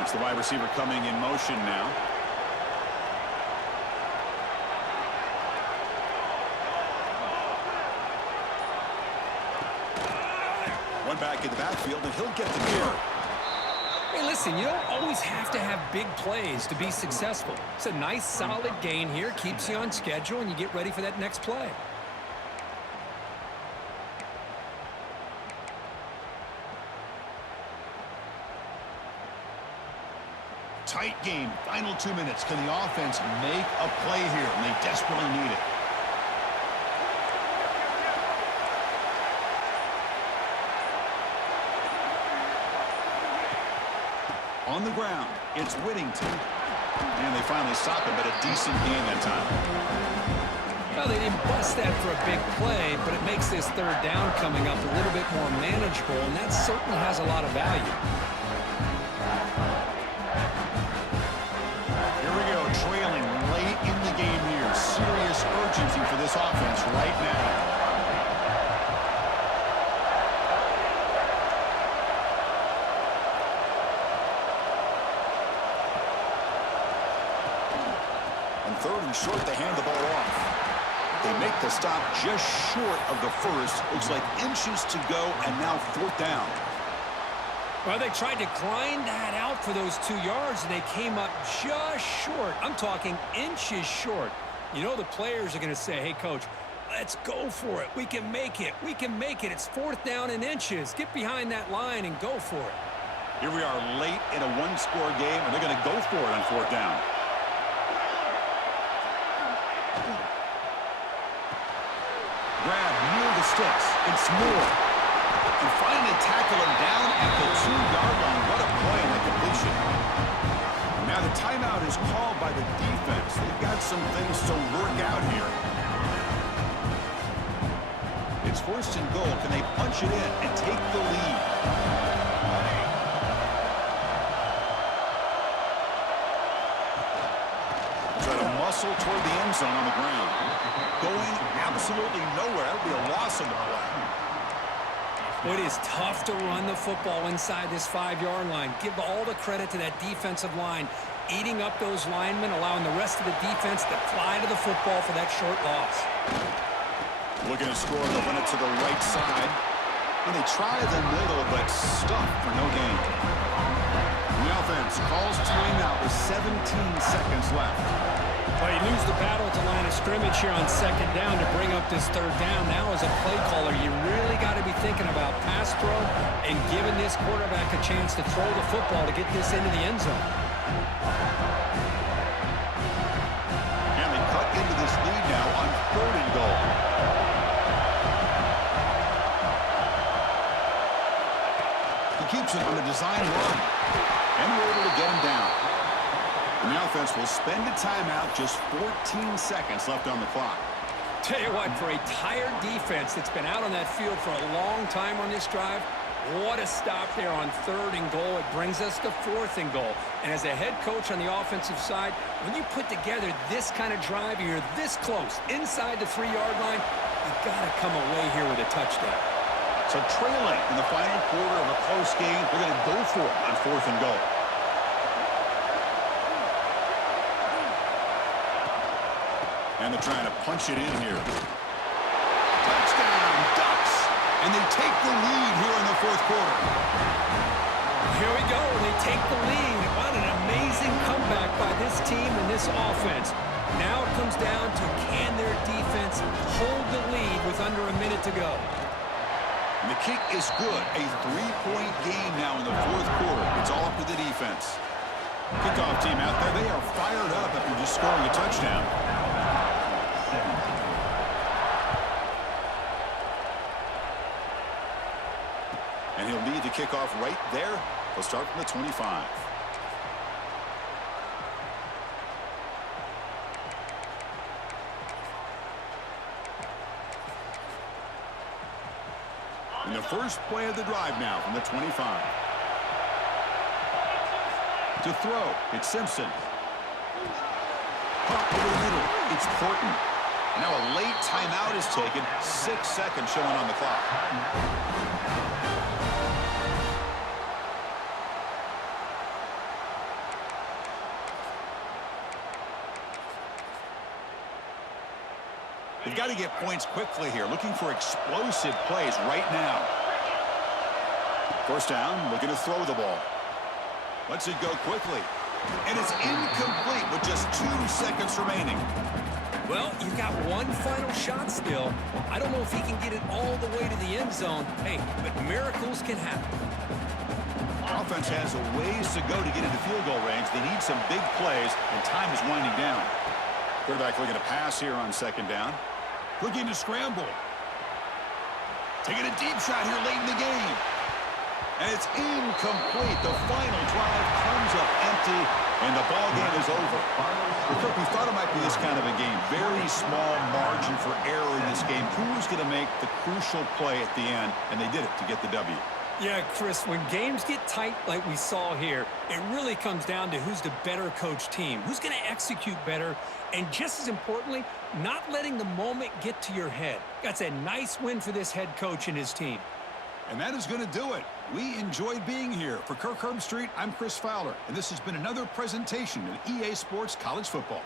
It's the wide receiver coming in motion now. One back in the backfield, and he'll get the gear. Hey, listen, you don't always have to have big plays to be successful. It's a nice, solid gain here. Keeps you on schedule, and you get ready for that next play. Tight game. Final 2 minutes. Can the offense make a play here? And they desperately need it. On the ground, it's Whittington. And they finally stop him, but a decent gain that time. Well, they didn't bust that for a big play, but it makes this 3rd down coming up a little bit more manageable, and that certainly has a lot of value. Here we go, trailing late in the game here. Serious urgency for this offense right now. On 3rd and short, they hand the ball off. They make the stop just short of the first. Looks like inches to go, and now 4th down. Well, they tried to grind that out for those 2 yards, and they came up just short. I'm talking inches short. You know the players are going to say, hey, Coach, let's go for it. We can make it. We can make it. It's 4th down in inches. Get behind that line and go for it. Here we are late in a 1-score game, and they're going to go for it on 4th down. Grab near the sticks. It's Moore. And finally tackle him down at the 2-yard line. What a play in the completion. Now the timeout is called by the defense. They've got some things to work out here. It's 1st and goal. Can they punch it in and take the lead? Try to muscle toward the end zone on the ground. Going absolutely nowhere. That would be a loss on the play. It is tough to run the football inside this 5-yard line. Give all the credit to that defensive line, eating up those linemen, allowing the rest of the defense to fly to the football for that short loss. Looking to score, they'll run it to the right side. And they try the middle, but stuck for no gain. The offense calls timeout with 17 seconds left. Well, you lose the battle at the line of scrimmage here on 2nd down to bring up this 3rd down. Now, as a play caller, you really got to be thinking about pass pro and giving this quarterback a chance to throw the football to get this into the end zone. And they cut into this lead now on 3rd and goal. He keeps it on the design run. And we're able to get him down. And the offense will spend a timeout, just 14 seconds left on the clock. Tell you what, for a tired defense that's been out on that field for a long time on this drive, what a stop there on 3rd and goal. It brings us to 4th and goal. And as a head coach on the offensive side, when you put together this kind of drive, you're this close, inside the 3-yard line, you've got to come away here with a touchdown. So trailing in the final quarter of a close game, they're going to go for it on 4th and goal. And they're trying to punch it in here. Touchdown, Ducks! And they take the lead here in the 4th quarter. Here we go. They take the lead. What an amazing comeback by this team and this offense. Now it comes down to, can their defense hold the lead with under a minute to go? And the kick is good. A 3-point game now in the 4th quarter. It's all up to the defense. Kickoff team out there. They are fired up after just scoring a touchdown. And he'll lead the kickoff right there. They'll start from the 25. And the first play of the drive now from the 25. To throw, it's Simpson. Pump over the middle, it's Horton. Now a late timeout is taken. 6 seconds showing on the clock. They've got to get points quickly here. Looking for explosive plays right now. First down, looking to throw the ball. Lets it go quickly. And it's incomplete with just 2 seconds remaining. Well, you've got one final shot still. I don't know if he can get it all the way to the end zone. Hey, but miracles can happen. Offense has a ways to go to get into field goal range. They need some big plays, and time is winding down. Quarterback looking to pass here on second down. Looking to scramble. Taking a deep shot here late in the game. And it's incomplete. The final drive comes up empty, and the ball game is over. We thought it might be this kind of a game. Very small margin for error in this game. Who's going to make the crucial play at the end? And they did it to get the W. Yeah, Chris, when games get tight like we saw here, it really comes down to who's the better coach team, who's going to execute better, and just as importantly, not letting the moment get to your head. That's a nice win for this head coach and his team. And that is going to do it. We enjoyed being here. For Kirk Herbstreit, I'm Chris Fowler, and this has been another presentation of EA Sports College Football.